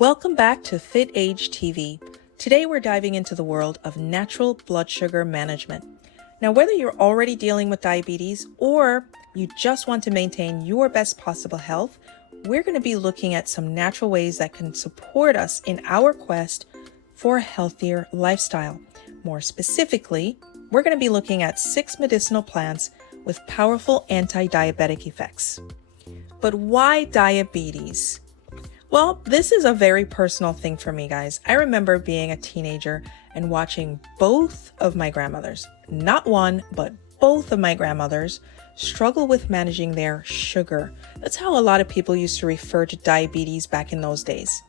Welcome back to Fit Age TV. Today we're diving into the world of natural blood sugar management. Now, whether you're already dealing with diabetes or you just want to maintain your best possible health, we're going to be looking at some natural ways that can support us in our quest for a healthier lifestyle. More specifically, we're going to be looking at 6 medicinal plants with powerful anti-diabetic effects. But why diabetes? Well, this is a very personal thing for me, guys. I remember being a teenager and watching both of my grandmothers, not one, but both of my grandmothers, struggle with managing their sugar. That's how a lot of people used to refer to diabetes back in those days.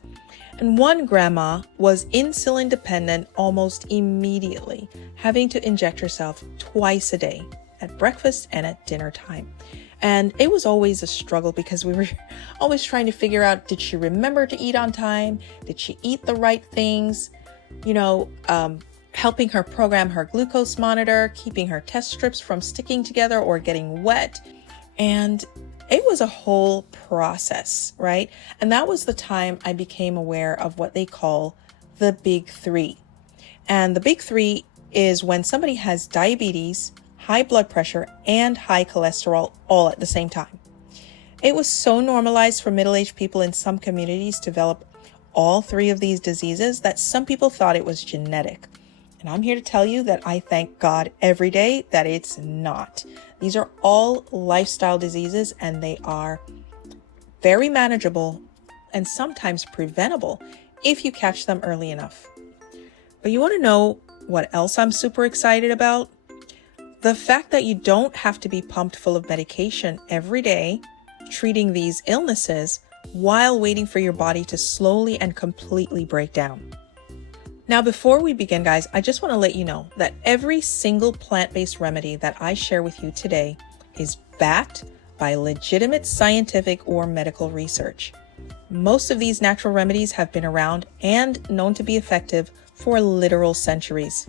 And one grandma was insulin dependent almost immediately, having to inject herself twice a day, at breakfast and at dinner time. And it was always a struggle because we were always trying to figure out, did she remember to eat on time? Did she eat the right things? Helping her program her glucose monitor, keeping her test strips from sticking together or getting wet. And it was a whole process, right? And that was the time I became aware of what they call the big three. And the big three is when somebody has diabetes, high blood pressure, and high cholesterol all at the same time. It was so normalized for middle-aged people in some communities to develop all three of these diseases that some people thought it was genetic. And I'm here to tell you that I thank God every day that it's not. These are all lifestyle diseases and they are very manageable and sometimes preventable if you catch them early enough. But you want to know what else I'm super excited about? The fact that you don't have to be pumped full of medication every day, treating these illnesses while waiting for your body to slowly and completely break down. Now, before we begin, guys, I just want to let you know that every single plant-based remedy that I share with you today is backed by legitimate scientific or medical research. Most of these natural remedies have been around and known to be effective for literal centuries.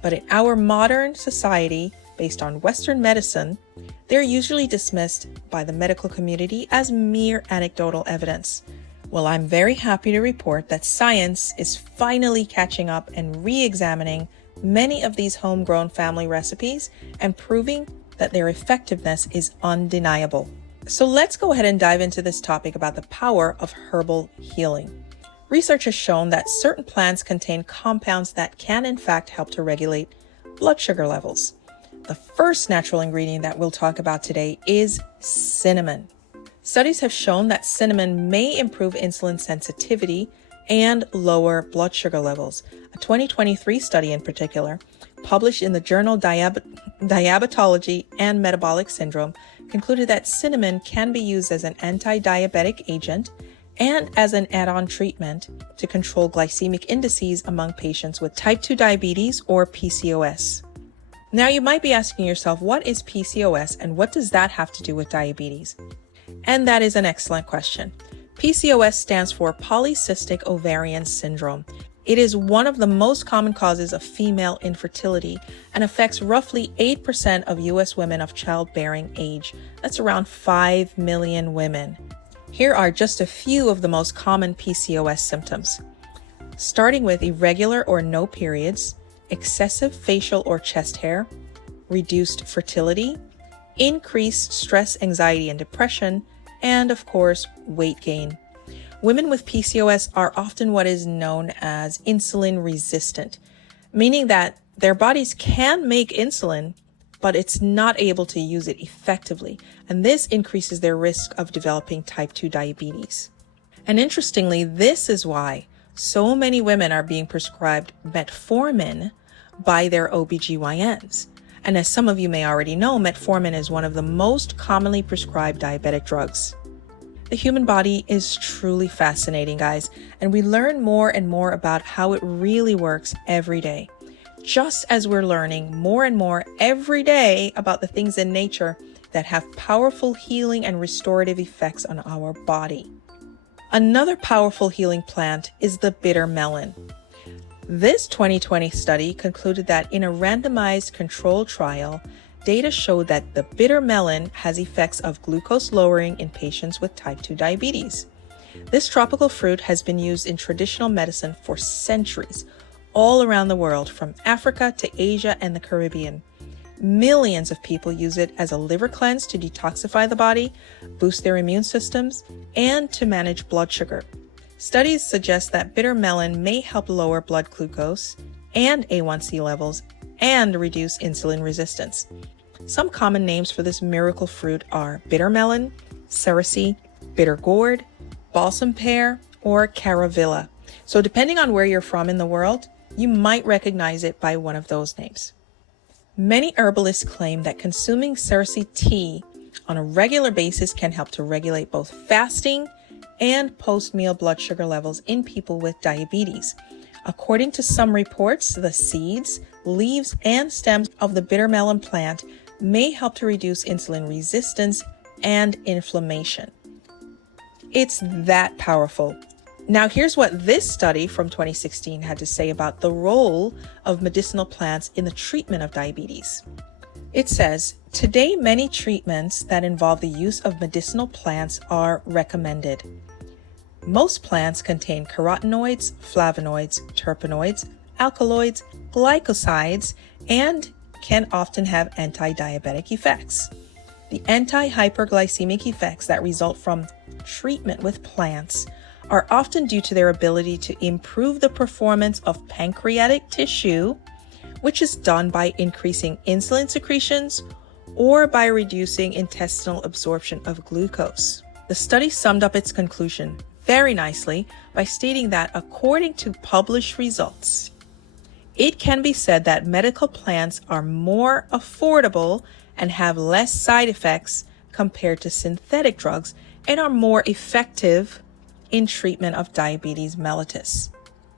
But in our modern society, based on Western medicine, they're usually dismissed by the medical community as mere anecdotal evidence. Well, I'm very happy to report that science is finally catching up and re-examining many of these homegrown family recipes and proving that their effectiveness is undeniable. So let's go ahead and dive into this topic about the power of herbal healing. Research has shown that certain plants contain compounds that can in fact help to regulate blood sugar levels. The first natural ingredient that we'll talk about today is cinnamon. Studies have shown that cinnamon may improve insulin sensitivity and lower blood sugar levels. A 2023 study in particular, published in the journal Diabetology and Metabolic Syndrome, concluded that cinnamon can be used as an anti-diabetic agent and as an add-on treatment to control glycemic indices among patients with type 2 diabetes or PCOS. Now you might be asking yourself, what is PCOS and what does that have to do with diabetes? And that is an excellent question. PCOS stands for polycystic ovarian syndrome. It is one of the most common causes of female infertility and affects roughly 8% of US women of childbearing age. That's around 5 million women. Here are just a few of the most common PCOS symptoms. Starting with irregular or no periods, excessive facial or chest hair, reduced fertility, increased stress, anxiety, and depression, and of course, weight gain. Women with PCOS are often what is known as insulin resistant, meaning that their bodies can make insulin, but it's not able to use it effectively, and this increases their risk of developing type 2 diabetes. And interestingly, this is why so many women are being prescribed metformin by their OBGYNs. And as some of you may already know, metformin is one of the most commonly prescribed diabetic drugs. The human body is truly fascinating, guys, and we learn more and more about how it really works every day. Just as we're learning more and more every day about the things in nature that have powerful healing and restorative effects on our body. Another powerful healing plant is the bitter melon. This 2020 study concluded that in a randomized controlled trial, data showed that the bitter melon has effects of glucose lowering in patients with type 2 diabetes. This tropical fruit has been used in traditional medicine for centuries, all around the world, from Africa to Asia and the Caribbean. Millions of people use it as a liver cleanse to detoxify the body, boost their immune systems, and to manage blood sugar. Studies suggest that bitter melon may help lower blood glucose and A1C levels and reduce insulin resistance. Some common names for this miracle fruit are bitter melon, cerasee, bitter gourd, balsam pear, or caravilla. So depending on where you're from in the world, you might recognize it by one of those names. Many herbalists claim that consuming cerasee tea on a regular basis can help to regulate both fasting and post-meal blood sugar levels in people with diabetes. According to some reports, the seeds, leaves, and stems of the bitter melon plant may help to reduce insulin resistance and inflammation. It's that powerful. Now, here's what this study from 2016 had to say about the role of medicinal plants in the treatment of diabetes. It says, today many treatments that involve the use of medicinal plants are recommended. Most plants contain carotenoids, flavonoids, terpenoids, alkaloids, glycosides, and can often have anti-diabetic effects. The anti-hyperglycemic effects that result from treatment with plants are often due to their ability to improve the performance of pancreatic tissue, which is done by increasing insulin secretions or by reducing intestinal absorption of glucose. The study summed up its conclusion very nicely by stating that according to published results, it can be said that medical plants are more affordable and have less side effects compared to synthetic drugs and are more effective in treatment of diabetes mellitus.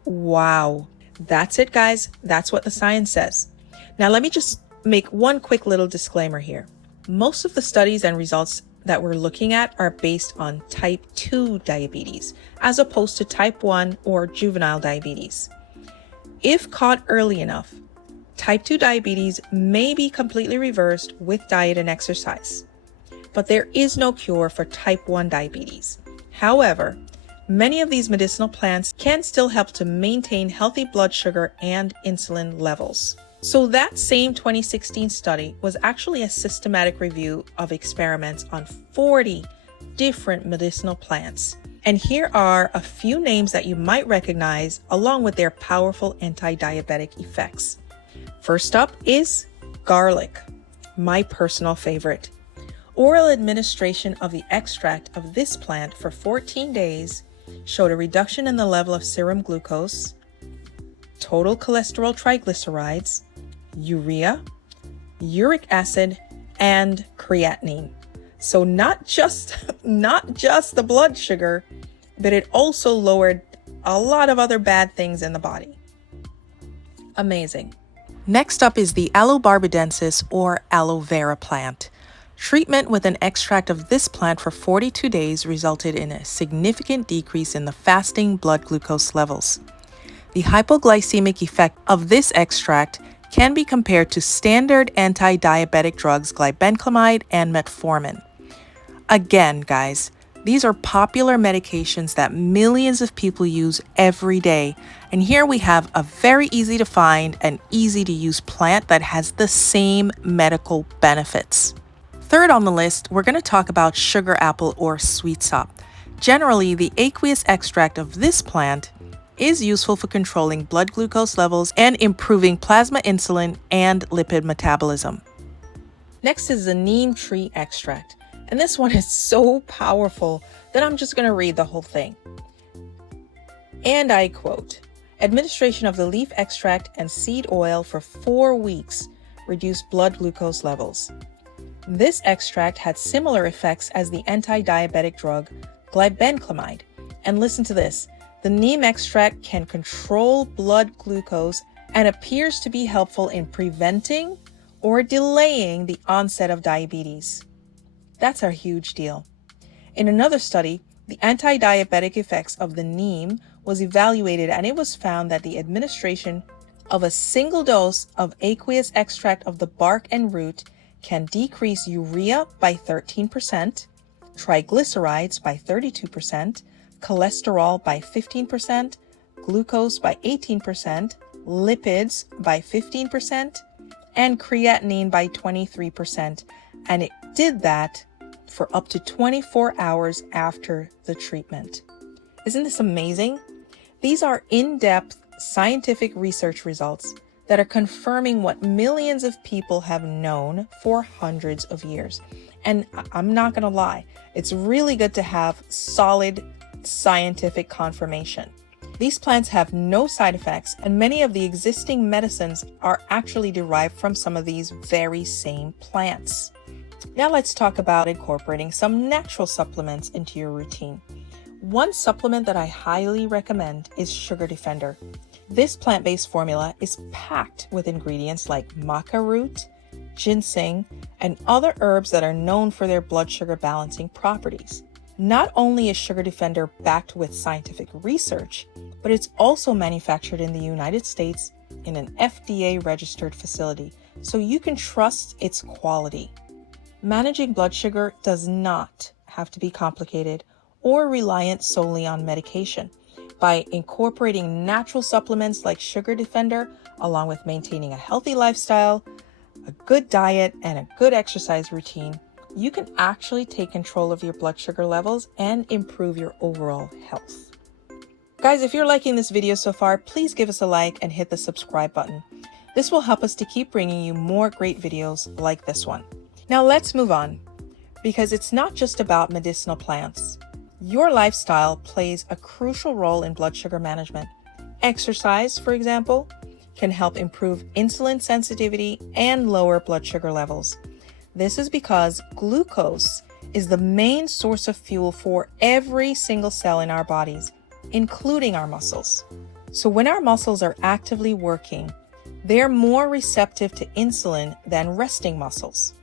Wow. That's it, guys. That's what the science says. Now, let me just make one quick little disclaimer here. Most of the studies and results that we're looking at are based on type 2 diabetes, as opposed to type 1 or juvenile diabetes. If caught early enough, type 2 diabetes may be completely reversed with diet and exercise. But there is no cure for type 1 diabetes. However, many of these medicinal plants can still help to maintain healthy blood sugar and insulin levels. So that same 2016 study was actually a systematic review of experiments on 40 different medicinal plants. And here are a few names that you might recognize along with their powerful anti-diabetic effects. First up is garlic, my personal favorite. Oral administration of the extract of this plant for 14 days showed a reduction in the level of serum glucose, total cholesterol triglycerides, urea, uric acid, and creatinine. So not just the blood sugar, but it also lowered a lot of other bad things in the body. Amazing. Next up is the aloe barbadensis or aloe vera plant. Treatment with an extract of this plant for 42 days resulted in a significant decrease in the fasting blood glucose levels. The hypoglycemic effect of this extract can be compared to standard anti-diabetic drugs glibenclamide and metformin. Again, guys, these are popular medications that millions of people use every day. And here we have a very easy to find and easy to use plant that has the same medical benefits. Third on the list, we're going to talk about sugar apple or sweet sop. Generally, the aqueous extract of this plant is useful for controlling blood glucose levels and improving plasma insulin and lipid metabolism. Next is the neem tree extract. And this one is so powerful that I'm just going to read the whole thing. And I quote, administration of the leaf extract and seed oil for 4 weeks reduced blood glucose levels. This extract had similar effects as the anti-diabetic drug glibenclamide. And listen to this, the neem extract can control blood glucose and appears to be helpful in preventing or delaying the onset of diabetes. That's a huge deal. In another study, the anti-diabetic effects of the neem was evaluated, and it was found that the administration of a single dose of aqueous extract of the bark and root can decrease urea by 13%, triglycerides by 32%, cholesterol by 15%, glucose by 18%, lipids by 15%, and creatinine by 23%. And it did that for up to 24 hours after the treatment. Isn't this amazing? These are in-depth scientific research results that are confirming what millions of people have known for hundreds of years. And I'm not going to lie, it's really good to have solid scientific confirmation. These plants have no side effects, and many of the existing medicines are actually derived from some of these very same plants. Now let's talk about incorporating some natural supplements into your routine. One supplement that I highly recommend is Sugar Defender. This plant-based formula is packed with ingredients like maca root, ginseng, and other herbs that are known for their blood sugar balancing properties. Not only is Sugar Defender backed with scientific research, but it's also manufactured in the United States in an FDA-registered facility, so you can trust its quality. Managing blood sugar does not have to be complicated or reliant solely on medication. By incorporating natural supplements like Sugar Defender, along with maintaining a healthy lifestyle, a good diet, and a good exercise routine, you can actually take control of your blood sugar levels and improve your overall health. Guys, if you're liking this video so far, please give us a like and hit the subscribe button. This will help us to keep bringing you more great videos like this one. Now let's move on, because it's not just about medicinal plants. Your lifestyle plays a crucial role in blood sugar management. Exercise, for example, can help improve insulin sensitivity and lower blood sugar levels. This is because glucose is the main source of fuel for every single cell in our bodies, including our muscles. So when our muscles are actively working, they're more receptive to insulin than resting muscles.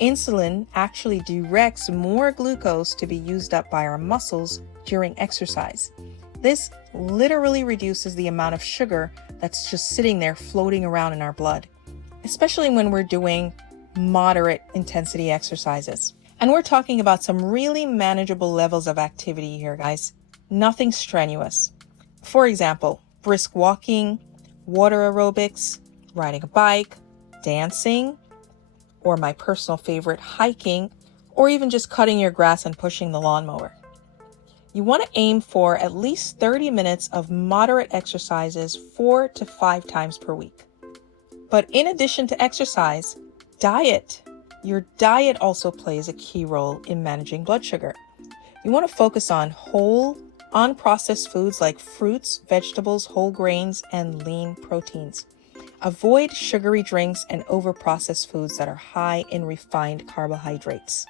Insulin actually directs more glucose to be used up by our muscles during exercise. This literally reduces the amount of sugar that's just sitting there floating around in our blood, especially when we're doing moderate intensity exercises. And we're talking about some really manageable levels of activity here, guys. Nothing strenuous. For example, brisk walking, water aerobics, riding a bike, dancing, or my personal favorite, hiking, or even just cutting your grass and pushing the lawnmower. You want to aim for at least 30 minutes of moderate exercises 4 to 5 times per week. But in addition to exercise, diet. Your diet also plays a key role in managing blood sugar. You want to focus on whole, unprocessed foods like fruits, vegetables, whole grains, and lean proteins. Avoid sugary drinks and over-processed foods that are high in refined carbohydrates.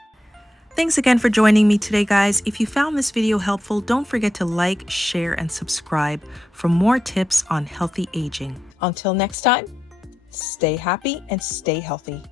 Thanks again for joining me today, guys. If you found this video helpful, don't forget to like, share, and subscribe for more tips on healthy aging. Until next time, stay happy and stay healthy.